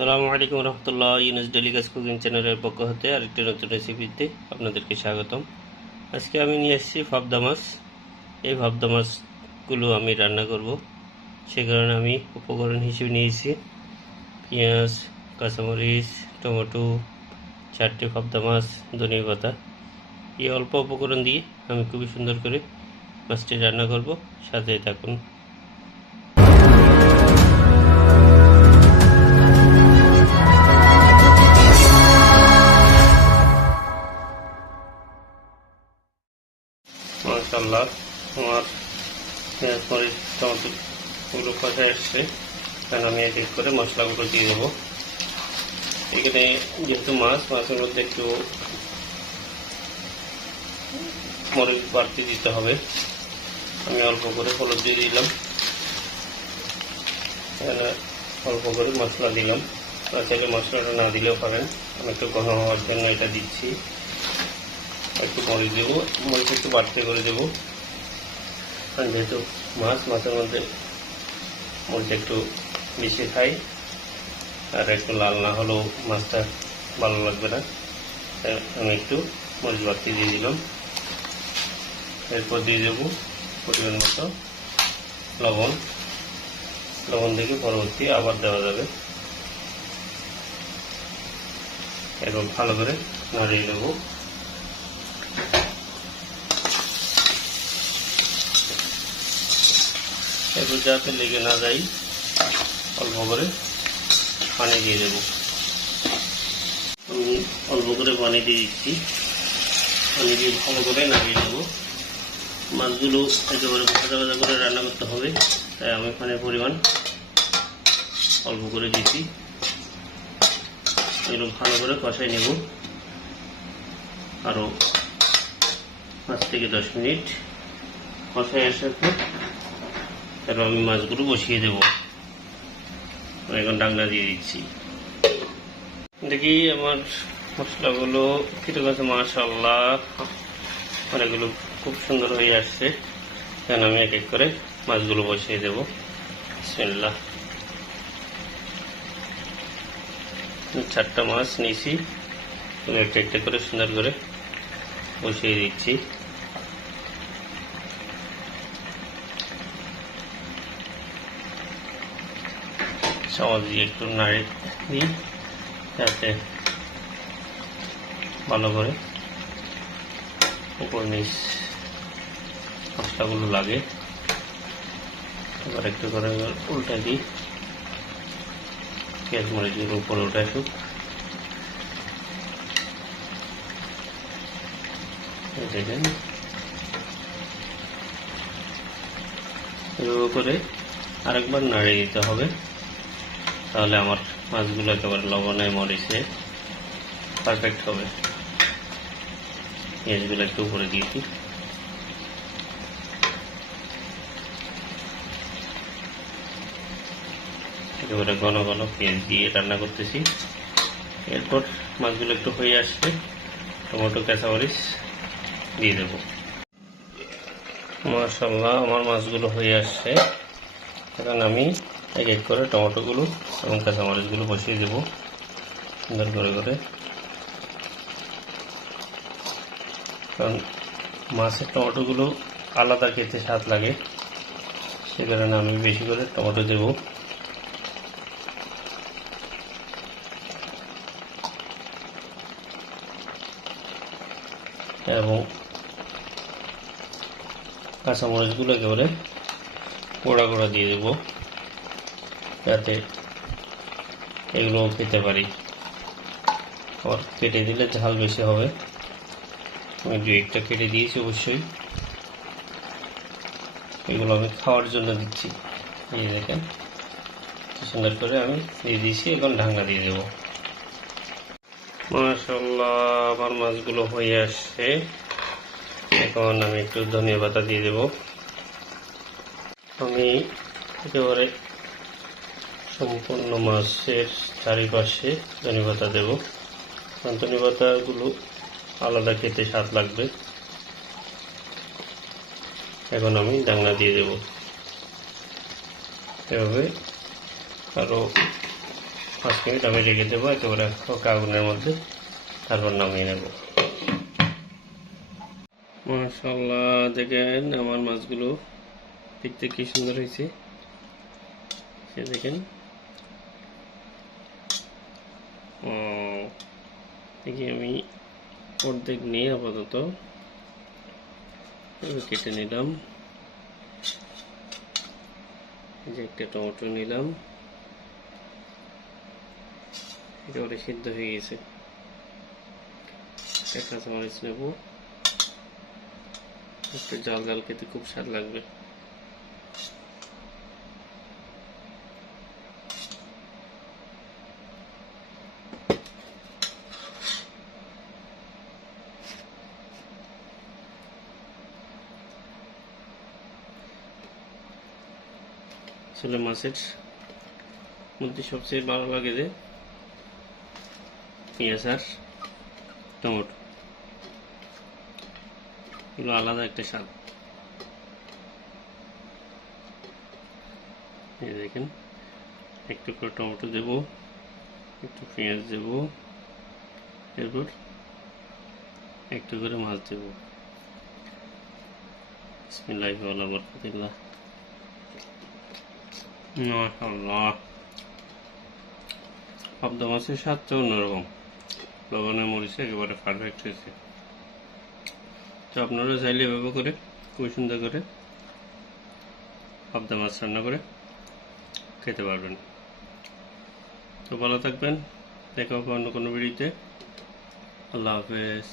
আসসালামু আলাইকুম রহমতুল্লাহ। ইউনুস ডেইলি গাছ কুকিং চ্যানেলের পক্ষ হতে আরেকটি নতুন রেসিপিতে আপনাদেরকে স্বাগতম। আজকে আমি নিয়ে এসেছি পাবদা মাছ। এই পাবদা মাছগুলো আমি রান্না করব, সে কারণে আমি উপকরণ হিসেবে নিয়েছি পেঁয়াজ, কাঁচামরিচ, টমেটো, 4টি পাবদা মাছ, ধনিয়া পাতা। এই অল্প উপকরণ দিয়ে আমি খুবই সুন্দর করে মাছটি রান্না করব, সাথে থাকুন। মাশাআল্লাহ, আমার পেঁয়াজ মরিচ টমেটোগুলো কষায় আসছে, কারণ আমি এক এক করে মশলাগুলো দিয়ে দেবো। এখানে যেহেতু মাছের মধ্যে একটু মরিচ বাড়তি দিতে হবে। আমি অল্প করে হলুদ দিয়ে দিলাম, এখানে অল্প করে মশলা দিলাম। চাইলে মশলাটা না দিলেও পারেন, আমি একটু ঘন হওয়ার জন্য এটা দিচ্ছি। একটু মরিচ দেবো, মরিচ একটু বাড়তি করে দেবো, কারণ যেহেতু মাছের মধ্যে মরিচ একটু বেশি খাই, আর একটু লাল না হলেও মাছটা ভালো লাগবে না। আমি একটু মরিচ বাড়তি দিয়ে দিলাম। এরপর দিয়ে দেবো পরিমাণ মতো লবণ থেকে পরবর্তী আবার দেওয়া যাবে। এরপর ভালো করে নাড়িয়ে দেবো। এরপর যাতে লেগে না যায় অল্প করে পানি দিয়ে দেবো। আমি অল্প করে পানি দিয়ে দিচ্ছি, পানি দিয়ে ভালো করে নাড়িয়ে দেবো। মাছগুলো একেবারে ভাজা ভাজা করে রান্না করতে হবে, তাই আমি পানির পরিমাণ অল্প করে দিচ্ছি। এগুলো ভালো করে কষাই নেব আরও 5 থেকে 10 মিনিট কষাই আসার পর তারপর আমি মাছগুলো বসিয়ে দেবো। এখন ডাংনা দিয়ে দিচ্ছি। দেখি আমার মশলাগুলো কেটে গেছে, মাশাআল্লাহ অনেকগুলো খুব সুন্দর হয়ে আসছে। এখন আমি এক এক করে মাছগুলো বসিয়ে দেবো। বিসমিল্লাহ। 4টা মাছ নিয়েছি, একটা একটা করে সুন্দর করে বসিয়ে দিচ্ছি। চামচ দিয়ে একটু নাড়ি দিই যাতে ভালো করে উপর নিচ মশলাগুলো লাগে। এবার একটু করে উল্টা দিই, পেঁয়াজ মরিচগুলো উপরে উঠে আসুক। দেখেন এভাবে করে আরেকবার নাড়িয়ে দিতে হবে, তাহলে আমার মাছগুলো একেবারে লবণে মরিচে পারফেক্ট হবে। পেঁয়াজগুলো একটু উপরে দিয়েছি। একেবারে ঘন ঘন পেঁয়াজ দিয়ে রান্না করতেছি। এরপর মাছগুলো একটু হয়ে আসলে টমেটো কাঁচামরিচ দিয়ে দেবো। মাশাআল্লাহ, আমার মাছগুলো হয়ে আসছে। এখন আমি এক এক করে টমেটোগুলো এবং কাঁচামরিচগুলো বসিয়ে দেবো সুন্দর করে করে, কারণ মাছের টমেটোগুলো আলাদা খেতে স্বাদ লাগে, সে কারণে আমি বেশি করে টমেটো দেব। এবং কাঁচামরিচগুলো একেবারে গোড়া গোড়া দিয়ে দেবো, যাতে এগুলো খেতে পারি। আবার কেটে দিলে ঝাল বেশি হবে, আমি 2-1টা কেটে দিয়েছি অবশ্যই। এগুলো আমি খাওয়ার জন্য দিচ্ছি। এই দেখেন সুন্দর করে আমি দিয়ে দিয়েছি। এখন ঢাকনা দিয়ে দেবো। মাশাআল্লাহ, আমার মাছগুলো হয়ে আসছে। এখন আমি একটু ধনিয়া পাতা দিয়ে দেবো। আমি একেবারে সম্পূর্ণ মাছের চারিপাশে ধনিয়া পাতা দেবো, কারণ ধনিয়া পাতাগুলো আলাদা খেতে স্বাদ লাগবে। এখন আমি ডাংনা দিয়ে দেব। এভাবে আরও 5 মিনিট আমি রেখে দেবো একেবারে হালকা আগুনের মধ্যে, তারপর নামিয়ে নেব। মাশাআল্লাহ, দেখেন আমার মাছগুলো দেখতে কি সুন্দর হয়েছে, সে দেখেন। দেখি আমি অর্ধেক নিয়ে আপাতত কেটে নিলাম। এই যে একটা টমেটো নিলাম, এটা ওটা সিদ্ধ হয়ে গেছে। একটা কাঁচামরিচ নেব, একটু জাল জাল খেতে খুব স্বাদ লাগবে। আসলে মাছের মধ্যে সবচেয়ে ভালো লাগে যে পেঁয়াজ আর টমেটো, এগুলো আলাদা একটা স্বাদ। এই দেখেন, একটু করে টমেটো দেব, একটু পেঁয়াজ দেব, এরপর একটু করে মাছ দেব। বিসমিল্লাহি ওয়া বারাকাতুহু। মাশাআল্লাহ, পাবদা মাছের স্বাদটা অন্যরকম, লবণের মরিচে একেবারে পারফেক্ট হয়েছে। তো আপনারা চাইলে এভাবে করে খুব সুন্দর করে পাবদা মাছ রান্না করে খেতে পারবেন। তো ভালো থাকবেন, দেখা হবে অন্য কোনো ভিডিওতে। আল্লাহ হাফেজ।